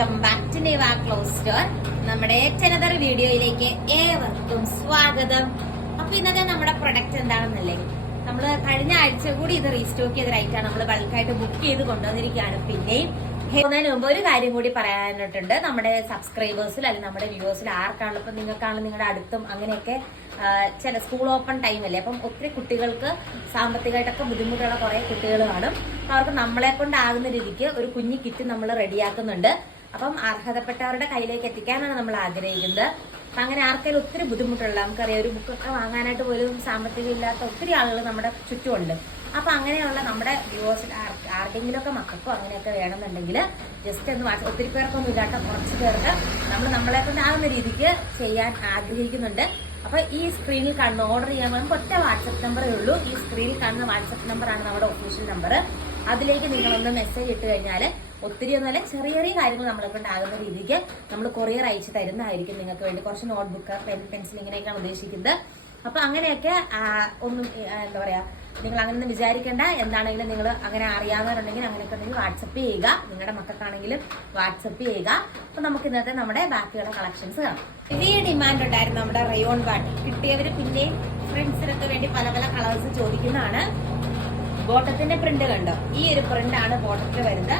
Welcome back to Niva cloth store. നമ്മുടെ ചെനതർ വീഡിയോയിലേക്ക് ഏവർക്കും സ്വാഗതം. അപ്പൊ ഇന്നത്തെ നമ്മുടെ പ്രൊഡക്റ്റ് എന്താണെന്നല്ലേ, നമ്മൾ കഴിഞ്ഞ ആഴ്ച കൂടി ഇത് റീസ്റ്റോക്ക് ചെയ്ത റൈറ്റാണ് നമ്മൾ ബൾക്കായിട്ട് ബുക്ക് ചെയ്ത് കൊണ്ടുവന്നിരിക്കുകയാണ്. പിന്നെയും പോകുന്നതിന് മുമ്പ് ഒരു കാര്യം കൂടി പറയാനായിട്ടുണ്ട്. നമ്മുടെ സബ്സ്ക്രൈബേഴ്സിൽ അല്ലെങ്കിൽ നമ്മുടെ വ്യൂവേഴ്സിൽ ആർക്കാണല്ലോ, ഇപ്പൊ നിങ്ങൾക്കാണല്ലോ, നിങ്ങളുടെ അടുത്തും അങ്ങനെയൊക്കെ ചില സ്കൂൾ ഓപ്പൺ ടൈം അല്ലേ, അപ്പം ഒത്തിരി കുട്ടികൾക്ക് സാമ്പത്തികമായിട്ടൊക്കെ ബുദ്ധിമുട്ടുള്ള കുറെ കുട്ടികൾ കാണും. അവർക്ക് നമ്മളെ കൊണ്ടാകുന്ന രീതിക്ക് ഒരു കുഞ്ഞു കിറ്റ് നമ്മൾ റെഡിയാക്കുന്നുണ്ട്. അപ്പം അർഹതപ്പെട്ടവരുടെ കയ്യിലേക്ക് എത്തിക്കാനാണ് നമ്മൾ ആഗ്രഹിക്കുന്നത്. അപ്പൊ അങ്ങനെ ആർക്കെങ്കിലും ഒത്തിരി ബുദ്ധിമുട്ടുള്ള, നമുക്കറിയാം, ഒരു ബുക്കൊക്കെ വാങ്ങാനായിട്ട് പോലും സാമ്പത്തികം ഇല്ലാത്ത ഒത്തിരി ആളുകൾ നമ്മുടെ ചുറ്റുമുണ്ട്. അപ്പൊ അങ്ങനെയുള്ള നമ്മുടെ വ്യൂവേഴ്സിൽ ആർക്കെങ്കിലും ഒക്കെ മക്കൾക്കോ അങ്ങനെയൊക്കെ വേണമെന്നുണ്ടെങ്കിൽ ജസ്റ്റ് ഒന്ന് ഒത്തിരി പേർക്കൊന്നും ഇല്ലാത്ത കുറച്ച് പേർക്ക് നമ്മളെ കൊണ്ടാകുന്ന രീതിക്ക് ചെയ്യാൻ ആഗ്രഹിക്കുന്നുണ്ട്. അപ്പൊ ഈ സ്ക്രീനിൽ കാണുന്ന ഓർഡർ ചെയ്യാൻ നമുക്ക് ഒറ്റ വാട്സപ്പ് നമ്പറേ ഉള്ളൂ. ഈ സ്ക്രീനിൽ കാണുന്ന വാട്സപ്പ് നമ്പറാണ് നമ്മുടെ ഒഫീഷ്യൽ നമ്പർ. അതിലേക്ക് നിങ്ങളൊന്ന് മെസ്സേജ് ഇട്ട് കഴിഞ്ഞാൽ ഒത്തിരി ഒന്നുമല്ല, ചെറിയ ചെറിയ കാര്യങ്ങൾ നമ്മളെ കൊണ്ടാകുന്ന രീതിക്ക് നമ്മൾ കൊറിയർ അയച്ചു തരുന്നതായിരിക്കും. നിങ്ങൾക്ക് വേണ്ടി കുറച്ച് നോട്ട്ബുക്ക്, പെൻസിൽ ഇങ്ങനെയൊക്കെയാണ് ഉദ്ദേശിക്കുന്നത്. അപ്പൊ അങ്ങനെയൊക്കെ ഒന്നും എന്താ പറയാ, നിങ്ങൾ അങ്ങനെ വിചാരിക്കേണ്ട. എന്താണെങ്കിലും നിങ്ങൾ അങ്ങനെ അറിയാവുന്നവരുണ്ടെങ്കിൽ അങ്ങനെയൊക്കെ ഉണ്ടെങ്കിൽ വാട്സപ്പ് ചെയ്യുക. നിങ്ങളുടെ മക്കൾക്കാണെങ്കിലും വാട്സപ്പ് ചെയ്യുക. അപ്പൊ നമുക്ക് ഇന്നത്തെ നമ്മുടെ ബാക്കിയുള്ള കളക്ഷൻസ് കാണാം. വലിയ ഡിമാൻഡ് ഉണ്ടായിരുന്നു നമ്മുടെ റയോൺ ബാട്ട്. കിട്ടിയവര് പിന്നെയും ഫ്രണ്ട്സിനൊക്കെ വേണ്ടി പല പല കളേഴ്സ് ചോദിക്കുന്നതാണ്. ബോട്ടത്തിന്റെ പ്രിന്റ് കണ്ടോ, ഈ ഒരു പ്രിന്റ് ആണ് ബോട്ടത്തിൽ വരുന്നത്.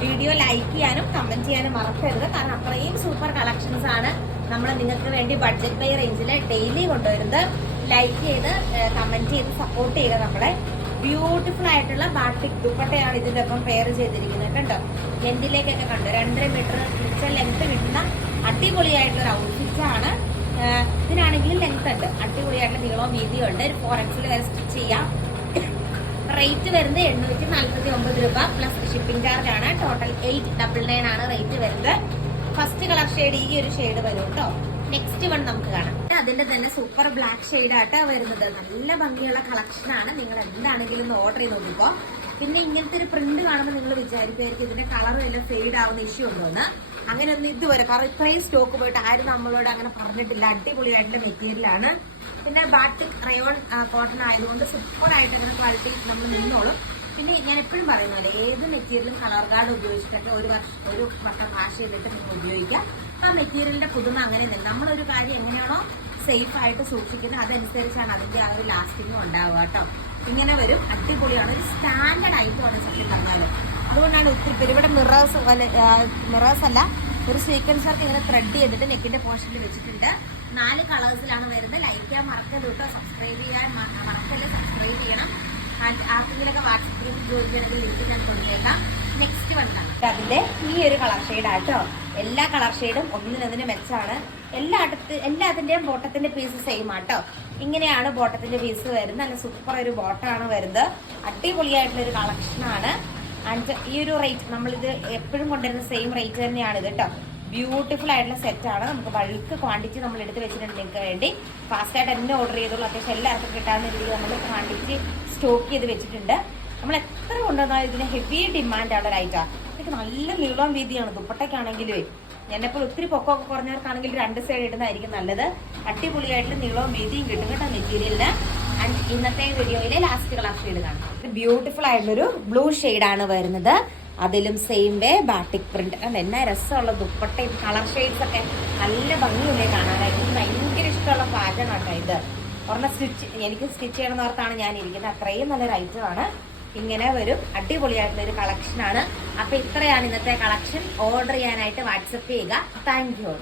വീഡിയോ ലൈക്ക് ചെയ്യാനും കമന്റ് ചെയ്യാനും മറക്കരുത്. കാരണം അത്രയും സൂപ്പർ കളക്ഷൻസ് ആണ് നമ്മൾ നിങ്ങൾക്ക് വേണ്ടി ബഡ്ജറ്റ് ബൈ റേഞ്ചിൽ ഡെയിലി കൊണ്ടുവരുന്നത്. ലൈക്ക് ചെയ്ത് കമന്റ് ചെയ്ത് സപ്പോർട്ട് ചെയ്യുക. നമ്മുടെ ബ്യൂട്ടിഫുൾ ആയിട്ടുള്ള ബാട്ടിക് ദുപ്പട്ടയാണ് ഇതിന്റെ ഒപ്പം പെയർ ചെയ്തിരിക്കുന്നത്. കണ്ടോ, ലെന്തിലേക്കൊക്കെ കണ്ടോ, 2.5 മീറ്റർ ലെങ്ത് കിട്ടുന്ന അടിപൊളിയായിട്ടുള്ള ഒരു ഔട്ട്ഫിറ്റ് ആണ്. ഇതിനാണെങ്കിൽ ലെങ്ത് ഉണ്ട്, അടിപൊളിയായിട്ടുള്ള നീളവും വീതിയും ഉണ്ട്. ഒരു 4X വരെ സ്റ്റിച്ച് ചെയ്യാം. റേറ്റ് വരുന്നത് 849 രൂപ പ്ലസ് ഷിപ്പിംഗ് ചാർജ് ആണ്. ടോട്ടൽ 899 ആണ് റേറ്റ് വരുന്നത്. ഫസ്റ്റ് കളർ ഷെയ്ഡ് ഈ ഒരു ഷെയ്ഡ് വരും കേട്ടോ. നെക്സ്റ്റ് വൺ നമുക്ക് കാണാം. അതിന്റെ തന്നെ സൂപ്പർ ബ്ലാക്ക് ഷെയ്ഡ് ആയിട്ട് വരുന്നത്. നല്ല ഭംഗിയുള്ള കളക്ഷൻ ആണ്. നിങ്ങൾ എന്താണെങ്കിലും ഓർഡർ ചെയ്ത് നോക്കിക്കോ. പിന്നെ ഇങ്ങനത്തെ ഒരു പ്രിന്റ് കാണുമ്പോൾ നിങ്ങൾ വിചാരിക്കുമായിരിക്കും ഇതിന്റെ കളറും എല്ലാം ഫെയ്ഡ് ആവുന്ന ഇഷ്യൂ ഉണ്ടോന്ന്. അങ്ങനെ ഒന്നും ഇതുവരെ, കാരണം ഇത്രയും സ്റ്റോക്ക് പോയിട്ട് ആരും നമ്മളോട് അങ്ങനെ പറഞ്ഞിട്ടില്ല. അടിപൊളിയായിട്ടുള്ള മെറ്റീരിയലാണ്. പിന്നെ ബാട്ടിക് റയോൺ കോട്ടൺ ആയതുകൊണ്ട് സൂപ്പർ ആയിട്ട് അങ്ങനെ ക്വാളിറ്റി നമ്മൾ നിന്നോളും. പിന്നെ ഞാൻ എപ്പോഴും പറയുന്നത്, ഏത് മെറ്റീരിയലും കളർ ഗാർഡ് ഉപയോഗിച്ചിട്ടൊക്കെ ഒരു വട്ടം വാഷ് ചെയ്തിട്ട് നിങ്ങൾ ഉപയോഗിക്കുക. അപ്പൊ ആ മെറ്റീരിയലിന്റെ പുതുമ അങ്ങനെ തന്നെ. നമ്മളൊരു കാര്യം എങ്ങനെയാണോ സേഫ് ആയിട്ട് സൂക്ഷിക്കുന്നത് അതനുസരിച്ചാണ് അതിന്റെ ആ ഒരു ലാസ്റ്റിങ്ങും ഉണ്ടാവുക കേട്ടോ. ഇങ്ങനെ വരും, അടിപൊളിയാണ്. ഒരു സ്റ്റാൻഡേർഡ് ഐറ്റമാണ് സത്യം പറഞ്ഞാല്. അതുകൊണ്ടാണ് ഒത്തിരി പേര് ഇവിടെ മിറേഴ്സ് അല്ല, ഒരു സീക്വൻസ് വർക്ക് ഇങ്ങനെ ത്രെഡ് ചെയ്തിട്ട് നെക്കിന്റെ പോർഷനിൽ വെച്ചിട്ടുണ്ട്. 4 കളേഴ്സിലാണ് വരുന്നത്. ലൈക്ക് ചെയ്യാൻ മറക്കരുത് കേട്ടോ. സബ്സ്ക്രൈബ് ചെയ്യാൻ മറക്കല്ലേ, സബ്സ്ക്രൈബ് ചെയ്യണം. ആർക്കെങ്കിലൊക്കെ വാട്സപ്പ് ഗ്രൂപ്പിൽ ജോയിൻ ചെയ്യണമെങ്കിൽ ലിങ്ക് ഞാൻ കൊടുത്തേക്കാം. നെക്സ്റ്റ് വന്നാണ് അതിന്റെ ഈ ഒരു കളർ ഷെയ്ഡാട്ടോ. എല്ലാ കളർ ഷെയ്ഡും ഒന്നിനൊന്നിന് മെച്ചാണ്. എല്ലാത്തിന്റെയും ബോട്ടത്തിന്റെ പീസ് സെയിം ആട്ടോ. ഇങ്ങനെയാണ് ബോട്ടത്തിന്റെ പീസ് വരുന്നത്. നല്ല സൂപ്പർ ഒരു ബോട്ടമാണ് വരുന്നത്. അടിപൊളിയായിട്ടുള്ള ഒരു കളക്ഷനാണ്. ഈ ഒരു റേറ്റ് നമ്മളിത് എപ്പോഴും കൊണ്ടുവരുന്ന സെയിം റേറ്റ് തന്നെയാണ് ഇത് കേട്ടോ. ബ്യൂട്ടിഫുൾ ആയിട്ടുള്ള സെറ്റാണ്. നമുക്ക് ബൾക്ക് ക്വാണ്ടിറ്റി നമ്മൾ എടുത്ത് വെച്ചിട്ടുണ്ട് നിങ്ങൾക്ക് വേണ്ടി. ഫാസ്റ്റായിട്ട് തന്നെ ഓർഡർ ചെയ്തോളൂ. അത്യാവശ്യം എല്ലാവർക്കും കിട്ടാവുന്ന രീതിയിൽ നമ്മൾ ക്വാണ്ടിറ്റി സ്റ്റോക്ക് ചെയ്ത് വെച്ചിട്ടുണ്ട്. നമ്മൾ എത്ര കൊണ്ടുവന്നാലും ഇതിന് ഹെവി ഡിമാൻഡാണ് ഒരു ഐറ്റാണ്. ഇതൊക്കെ നല്ല നീളം വീതിയാണ്. ദുപ്പട്ടയ്ക്കാണെങ്കിലും എന്നെപ്പോൾ ഒത്തിരി പൊക്കമൊക്കെ കുറഞ്ഞവർക്കാണെങ്കിൽ 2 സൈഡ് ഇടുന്നതായിരിക്കും നല്ലത്. അടിപൊളിയായിട്ട് നീളവും വീതിയും കിട്ടും കേട്ടോ മെറ്റീരിയലിന്. ആൻഡ് ഇന്നത്തെ വീഡിയോയിലെ ലാസ്റ്റ് കളർ ഷെയ്ഡ് കാണാം. ബ്യൂട്ടിഫുൾ ആയിട്ടുള്ളൊരു ബ്ലൂ ഷെയ്ഡാണ് വരുന്നത്. അതിലും സെയിം വേ ബാട്ടിക് പ്രിന്റ്. എന്നാ രസമുള്ള ദുപ്പട്ടയും കളർ ഷെയ്ഡ്സ് ഒക്കെ നല്ല ഭംഗിയില്ലേ കാണാനായിട്ട്. എനിക്ക് ഭയങ്കര ഇഷ്ടമുള്ള പാറ്റേൺ ആട്ടോ ഇത്. എനിക്ക് സ്റ്റിച്ച് ചെയ്യണമെന്നോർത്താണ് ഞാൻ ഇരിക്കുന്നത്. അത്രയും നല്ലൊരു ഐറ്റമാണ്. ഇങ്ങനെ വരും, അടിപൊളിയായിട്ടുള്ള ഒരു കളക്ഷനാണ്. അപ്പൊ ഇത്രയാണ് ഇന്നത്തെ കളക്ഷൻ. ഓർഡർ ചെയ്യാനായിട്ട് വാട്സപ്പ് ചെയ്യുക. Thank you.